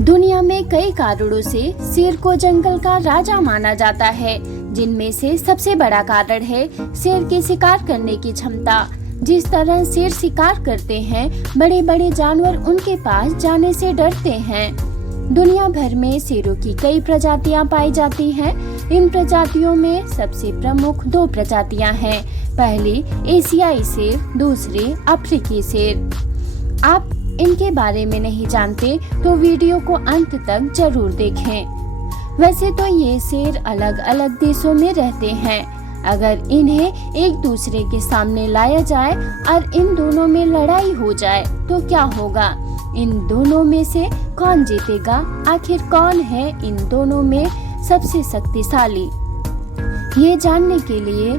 दुनिया में कई कारणों से शेर को जंगल का राजा माना जाता है, जिनमें से सबसे बड़ा कारण है शेर की शिकार करने की क्षमता। जिस तरह शेर शिकार करते हैं, बड़े बड़े जानवर उनके पास जाने से डरते हैं। दुनिया भर में शेरों की कई प्रजातियां पाई जाती हैं। इन प्रजातियों में सबसे प्रमुख दो प्रजातियां हैं। पहली एशियाई शेर, दूसरी अफ्रीकी शेर। आप इनके बारे में नहीं जानते तो वीडियो को अंत तक जरूर देखें। वैसे तो ये शेर अलग अलग देशों में रहते हैं। अगर इन्हें एक दूसरे के सामने लाया जाए और इन दोनों में लड़ाई हो जाए तो क्या होगा? इन दोनों में से कौन जीतेगा? आखिर कौन है इन दोनों में सबसे शक्तिशाली? ये जानने के लिए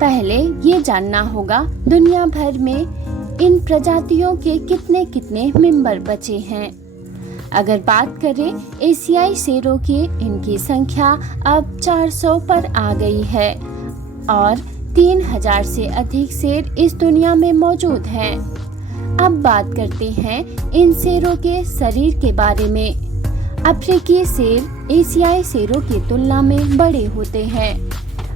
पहले ये जानना होगा दुनिया भर में इन प्रजातियों के कितने कितने मेंबर बचे हैं। अगर बात करें एशियाई शेरों की, इनकी संख्या अब 400 पर आ गई है और 3000 से अधिक शेर इस दुनिया में मौजूद हैं। अब बात करते हैं इन शेरों के शरीर के बारे में। अफ्रीकी शेर एशियाई शेरों की तुलना में बड़े होते हैं।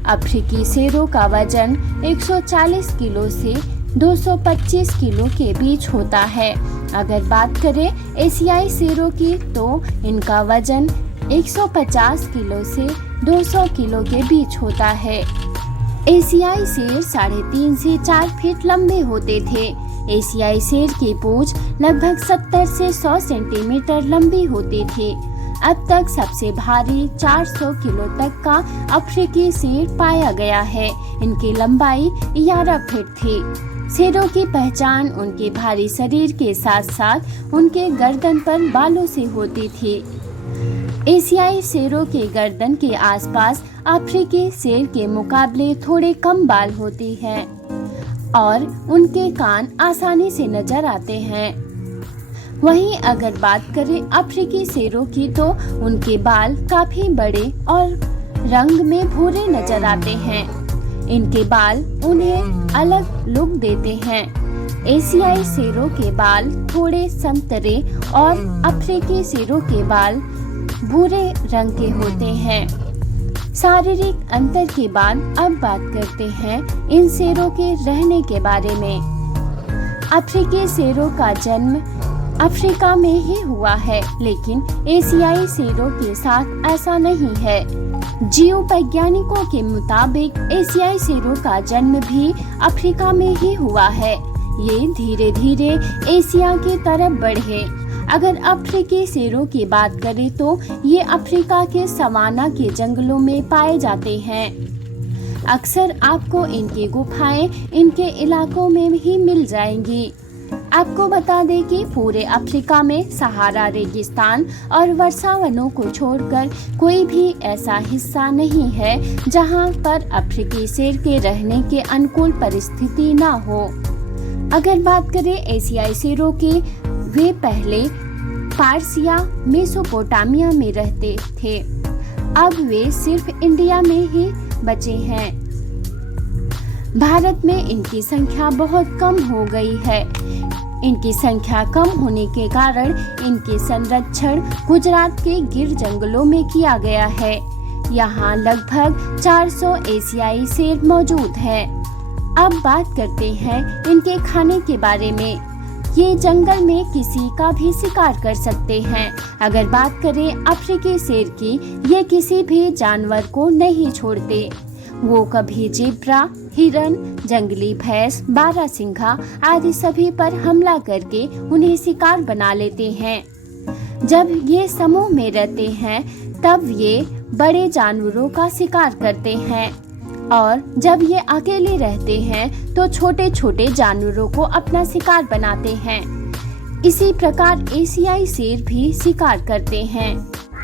अफ्रीकी शेरों का वजन 140 किलो से 225 किलो के बीच होता है। अगर बात करें एशियाई शेरों की तो इनका वजन 150 किलो से 200 किलो के बीच होता है। एशियाई शेर 3.5 से 4 फीट लंबे होते थे। एशियाई शेर की पूंछ लगभग 70 से 100 सेंटीमीटर लंबी होती थी। अब तक सबसे भारी 400 किलो तक का अफ्रीकी शेर पाया गया है। इनकी लंबाई 11 फीट थी। शेरों की पहचान उनके भारी शरीर के साथ साथ उनके गर्दन पर बालों से होती थी। एशियाई शेरों के गर्दन के आसपास अफ्रीकी शेर के मुकाबले थोड़े कम बाल होती हैं और उनके कान आसानी से नजर आते हैं। वहीं अगर बात करें अफ्रीकी शेरों की तो उनके बाल काफी बड़े और रंग में भूरे नजर आते हैं। इनके बाल उन्हें अलग लुक देते हैं। एशियाई शेरों के बाल थोड़े संतरे और अफ्रीकी शेरों के बाल भूरे रंग के होते हैं। शारीरिक अंतर के बाद अब बात करते हैं इन शेरों के रहने के बारे में। अफ्रीकी शेरों का जन्म अफ्रीका में ही हुआ है, लेकिन एशियाई शेरों के साथ ऐसा नहीं है। जीव वैज्ञानिकों के मुताबिक एशियाई शेरों का जन्म भी अफ्रीका में ही हुआ है। ये धीरे धीरे एशिया की तरफ बढ़े। अगर अफ्रीकी शेरों की बात करें तो ये अफ्रीका के सवाना के जंगलों में पाए जाते हैं। अक्सर आपको इनकी गुफाएं इनके इलाकों में ही मिल जाएंगी। आपको बता दें कि पूरे अफ्रीका में सहारा रेगिस्तान और वर्षा वनों को छोड़कर कोई भी ऐसा हिस्सा नहीं है जहां पर अफ्रीकी शेर के रहने के अनुकूल परिस्थिति ना हो। अगर बात करें एशियाई शेरों की, वे पहले पार्सिया मेसोपोटामिया में रहते थे। अब वे सिर्फ इंडिया में ही बचे हैं। भारत में इनकी संख्या बहुत कम हो गई है। इनकी संख्या कम होने के कारण इनके संरक्षण गुजरात के गिर जंगलों में किया गया है। यहाँ लगभग 400 एशियाई शेर मौजूद हैं। अब बात करते हैं इनके खाने के बारे में। ये जंगल में किसी का भी शिकार कर सकते हैं। अगर बात करें अफ्रीकी शेर की, ये किसी भी जानवर को नहीं छोड़ते। वो कभी जेब्रा, हिरन, जंगली भैंस, बारहसिंघा आदि सभी पर हमला करके उन्हें शिकार बना लेते हैं। जब ये समूह में रहते हैं तब ये बड़े जानवरों का शिकार करते हैं और जब ये अकेले रहते हैं तो छोटे छोटे जानवरों को अपना शिकार बनाते हैं। इसी प्रकार एशियाई शेर भी शिकार करते हैं।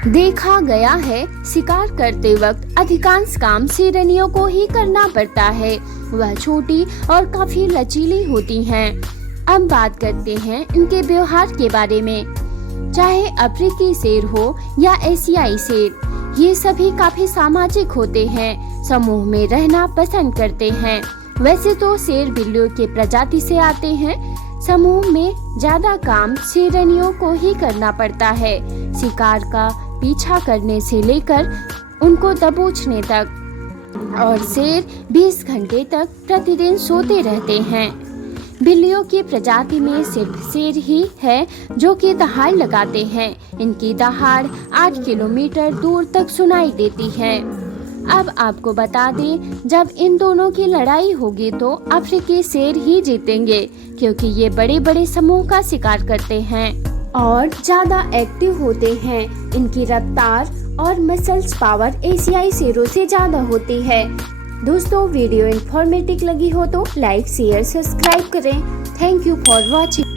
देखा गया है शिकार करते वक्त अधिकांश काम शेरनियों को ही करना पड़ता है। वह छोटी और काफी लचीली होती हैं। अब बात करते हैं इनके व्यवहार के बारे में। चाहे अफ्रीकी शेर हो या एशियाई शेर, ये सभी काफी सामाजिक होते हैं, समूह में रहना पसंद करते हैं। वैसे तो शेर बिल्लियों के प्रजाति से आते हैं। समूह में ज्यादा काम शेरनियों को ही करना पड़ता है, शिकार का पीछा करने से लेकर उनको दबोचने तक। और शेर 20 घंटे तक प्रतिदिन सोते रहते हैं। बिल्लियों की प्रजाति में सिर्फ शेर ही है जो कि दहाड़ लगाते हैं। इनकी दहाड़ 8 किलोमीटर दूर तक सुनाई देती है। अब आपको बता दें, जब इन दोनों की लड़ाई होगी तो अफ्रीकी शेर ही जीतेंगे, क्योंकि ये बड़े बड़े समूह का शिकार करते हैं और ज्यादा एक्टिव होते हैं। इनकी रफ्तार और मसल्स पावर एशियाई शेरों से ज्यादा होती है। दोस्तों, वीडियो इन्फॉर्मेटिव लगी हो तो लाइक, शेयर, सब्सक्राइब करें। Thank you for watching.